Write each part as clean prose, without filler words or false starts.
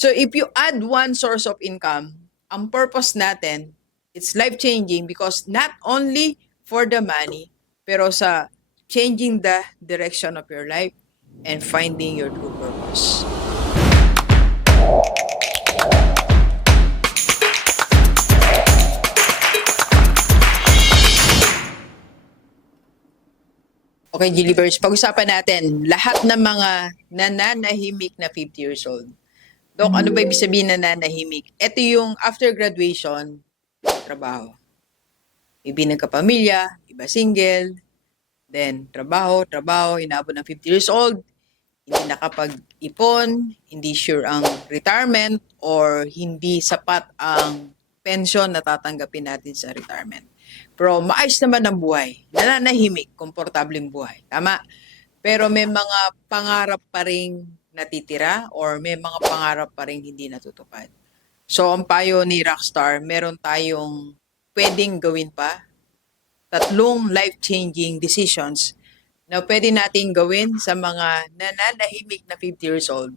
So if you add one source of income, ang purpose natin, it's life-changing because not only for the money, pero sa changing the direction of your life and finding your true purpose. Okay, Gilibers, pag-usapan natin lahat ng mga nananahimik na 50 years old. Dok, ano ba ibig sabihin nananahimik? Ito yung after graduation, trabaho. Ibi nagkapamilya, iba single, then trabaho, inabot ng 50 years old, hindi nakapag-ipon, hindi sure ang retirement, or hindi sapat ang pension na tatanggapin natin sa retirement. Pero maayos naman ang buhay. Nananahimik, komportableng buhay. Tama? Pero may mga pangarap pa rin natitira or may mga pangarap pa rin hindi natutupad. So, ang payo ni Rockstar, meron tayong pwedeng gawin pa. Tatlong life-changing decisions na pwede nating gawin sa mga nananahimik na 50 years old.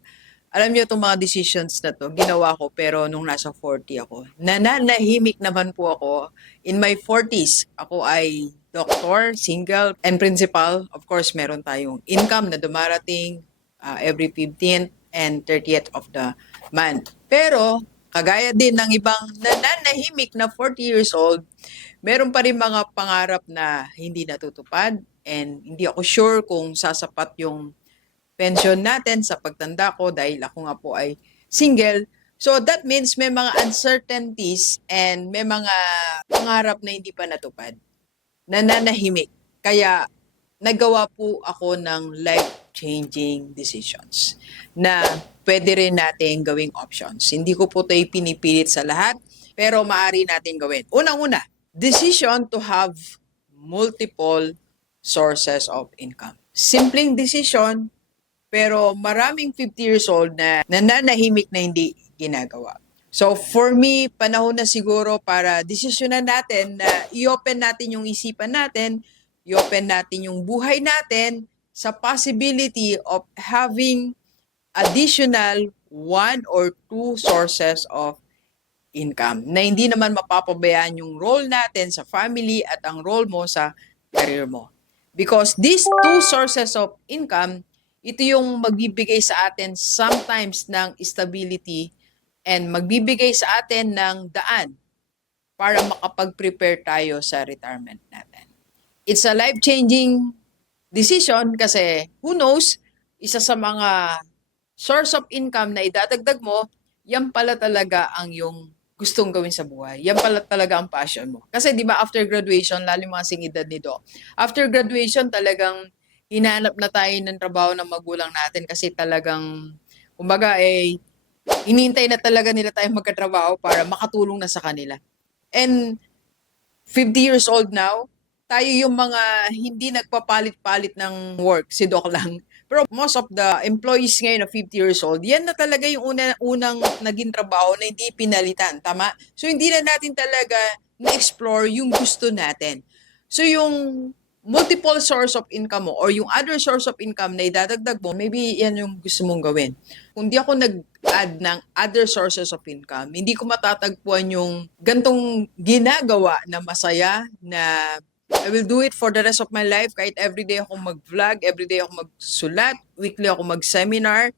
Alam niyo itong mga decisions na to, ginawa ko pero nung nasa 40 ako. Nananahimik naman po ako. In my 40s, ako ay doctor, single, and principal. Of course, meron tayong income na dumarating every 15th and 30th of the month. Pero, kagaya din ng ibang nananahimik na 40 years old, meron pa rin mga pangarap na hindi natutupad and hindi ako sure kung sasapat yung pension natin sa pagtanda ko dahil ako nga po ay single. So that means may mga uncertainties and may mga pangarap na hindi pa natupad. Nananahimik. Kaya nagawa po ako ng life-changing decisions na pwede rin natin gawing options. Hindi ko po ito pinipilit sa lahat, pero maaari natin gawin. Unang-una, decision to have multiple sources of income. Simpleng decision, pero maraming 50 years old na nananahimik na hindi ginagawa. So for me, panahon na siguro para desisyonan natin na i-open natin yung isipan natin, i-open natin yung buhay natin sa possibility of having additional one or two sources of income na hindi naman mapapabayaan yung role natin sa family at ang role mo sa career mo. Because these two sources of income, ito yung magbibigay sa atin sometimes ng stability and magbibigay sa atin ng daan para makapag-prepare tayo sa retirement natin. It's a life-changing decision kasi who knows, isa sa mga source of income na idadagdag mo, yan pala talaga ang yung gustong gawin sa buhay. Yan pala talaga ang passion mo. Kasi di ba after graduation, lalo mga singidad nito, after graduation talagang hinanap na tayo ng trabaho ng magulang natin kasi talagang, kumbaga hinihintay na talaga nila tayo magkatrabaho para makatulong na sa kanila. And 50 years old now, tayo yung mga hindi nagpapalit-palit ng work, si Doc lang. Pero most of the employees ngayon na 50 years old, yan na talaga yung unang naging trabaho na hindi pinalitan, tama? So hindi na natin talaga na-explore yung gusto natin. So yung multiple source of income mo or yung other source of income na idadagdag mo, maybe yan yung gusto mong gawin. Kung di ako nag-add ng other sources of income, hindi ko matatagpuan yung gantong ginagawa na masaya na I will do it for the rest of my life kahit everyday ako mag-vlog, everyday ako magsulat, weekly ako mag-seminar.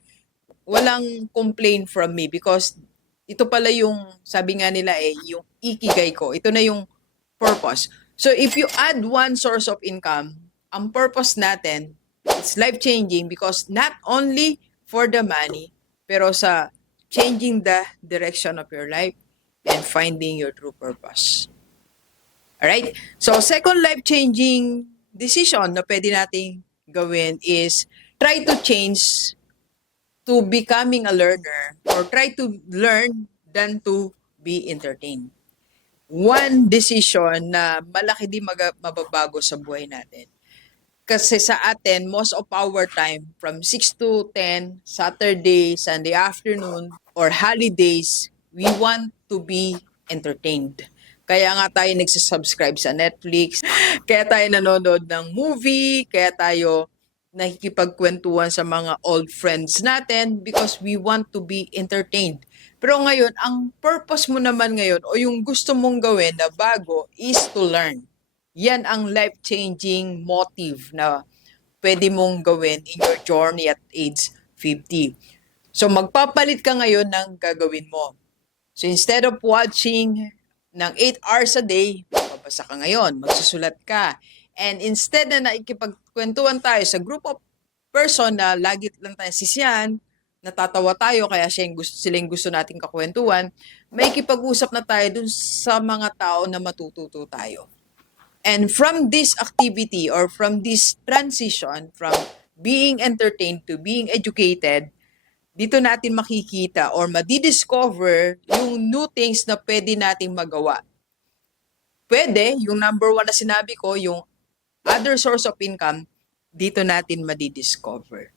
Walang complaint from me because ito pala yung, sabi nga nila yung ikigay ko. Ito na yung purpose. So if you add one source of income, ang purpose natin, it's life-changing because not only for the money, pero sa changing the direction of your life and finding your true purpose. Alright? So second life-changing decision na pwede nating gawin is try to change to becoming a learner or try to learn than to be entertained. One decision na malaki din mababago sa buhay natin. Kasi sa atin, most of our time, from 6 to 10, Saturday, Sunday afternoon, or holidays, we want to be entertained. Kaya nga tayo nagsasubscribe sa Netflix, kaya tayo nanonood ng movie, kaya tayo nakikipagkwentuhan sa mga old friends natin because we want to be entertained. Pero ngayon, ang purpose mo naman ngayon o yung gusto mong gawin na bago is to learn. Yan ang life-changing motive na pwede mong gawin in your journey at age 50. So magpapalit ka ngayon ng gagawin mo. So instead of watching ng 8 hours a day, magbabasa ka ngayon, magsusulat ka. And instead na nakikipagkwentuhan tayo sa group of person na lagi lang tayo sisiyan, natatawa tayo kaya sila yung gusto nating kakwentuhan, may kipag-usap na tayo dun sa mga tao na matututo tayo. And from this activity or from this transition from being entertained to being educated, dito natin makikita or madidiscover yung new things na pwede nating magawa. Pwede, yung number one na sinabi ko, yung other source of income, dito natin madidiscover.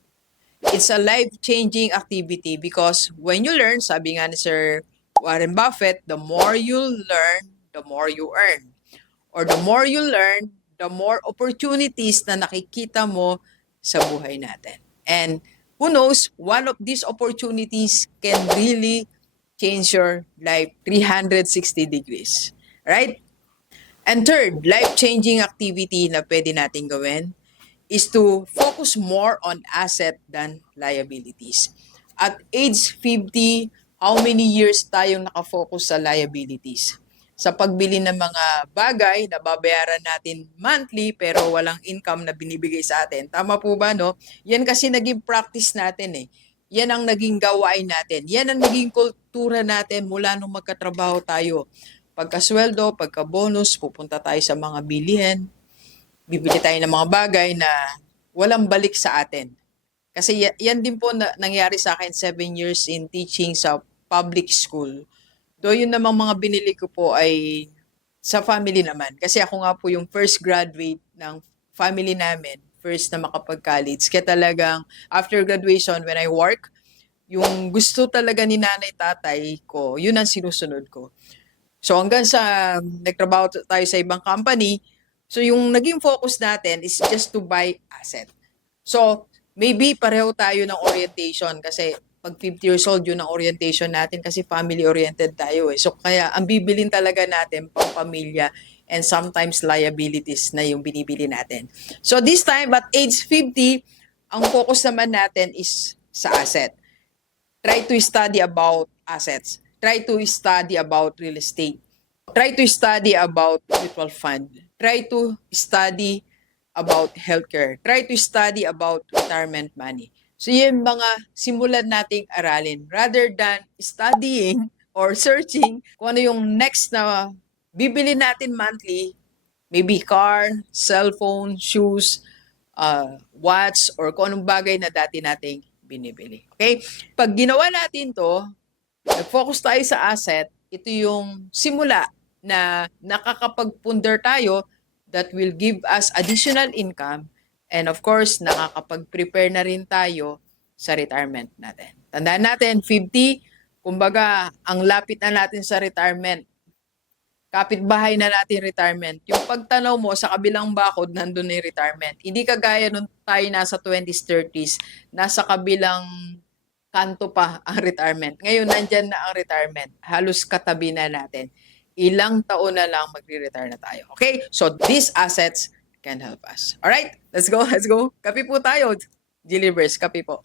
It's a life-changing activity because when you learn, sabi nga ni Sir Warren Buffett, the more you learn, the more you earn. Or the more you learn, the more opportunities na nakikita mo sa buhay natin. And who knows, one of these opportunities can really change your life 360 degrees. Right? And third, life-changing activity na pwede natin gawin is to focus more on asset than liabilities. At age 50, how many years tayong nakafocus sa liabilities? Sa pagbili ng mga bagay na babayaran natin monthly pero walang income na binibigay sa atin. Tama po ba, no? Yan kasi naging practice natin eh. Yan ang naging gawain natin. Yan ang naging kultura natin mula nung magkatrabaho tayo. Pagkasweldo, pagka-bonus, pupunta tayo sa mga bilihan. Bibili tayo ng mga bagay na walang balik sa atin. Kasi yan din po nangyari sa akin 7 years in teaching sa public school. Do yun namang mga binili ko po ay sa family naman. Kasi ako nga po yung first graduate ng family namin, first na makapag-college. Kaya talagang after graduation, when I work, yung gusto talaga ni nanay tatay ko, yun ang sinusunod ko. So hanggang sa nagtrabaho tayo sa ibang company, so yung naging focus natin is just to buy asset. So maybe pareho tayo ng orientation kasi pag 50 years old, yun ang orientation natin kasi family-oriented tayo eh. So kaya ang bibilin talaga natin pang pamilya and sometimes liabilities na yung binibili natin. So this time at age 50, ang focus naman natin is sa asset. Try to study about assets. Try to study about real estate. Try to study about mutual fund. Try to study about healthcare. Try to study about retirement money. So yun mga simulan nating aralin rather than studying or searching kung ano yung next na bibili natin monthly, maybe car, cellphone, shoes, watch, or kung anong bagay na dati nating binibili. Okay? Pag ginawa natin to, nag-focus tayo sa asset, ito yung simula na nakakapagpundar tayo that will give us additional income. And of course, nakakapag-prepare na rin tayo sa retirement natin. Tandaan natin, 50, kumbaga, ang lapit na natin sa retirement. Kapitbahay na natin retirement. Yung pagtanaw mo sa kabilang bakod, nandun na yung retirement. Hindi kagaya nung tayo nasa 20s, 30s, nasa kabilang kanto pa ang retirement. Ngayon, nandyan na ang retirement. Halos katabi na natin. Ilang taon na lang magre-retire na tayo. Okay? So, these assets can help us. Alright? Let's go. Kape po tayo. Gilivers, kape po.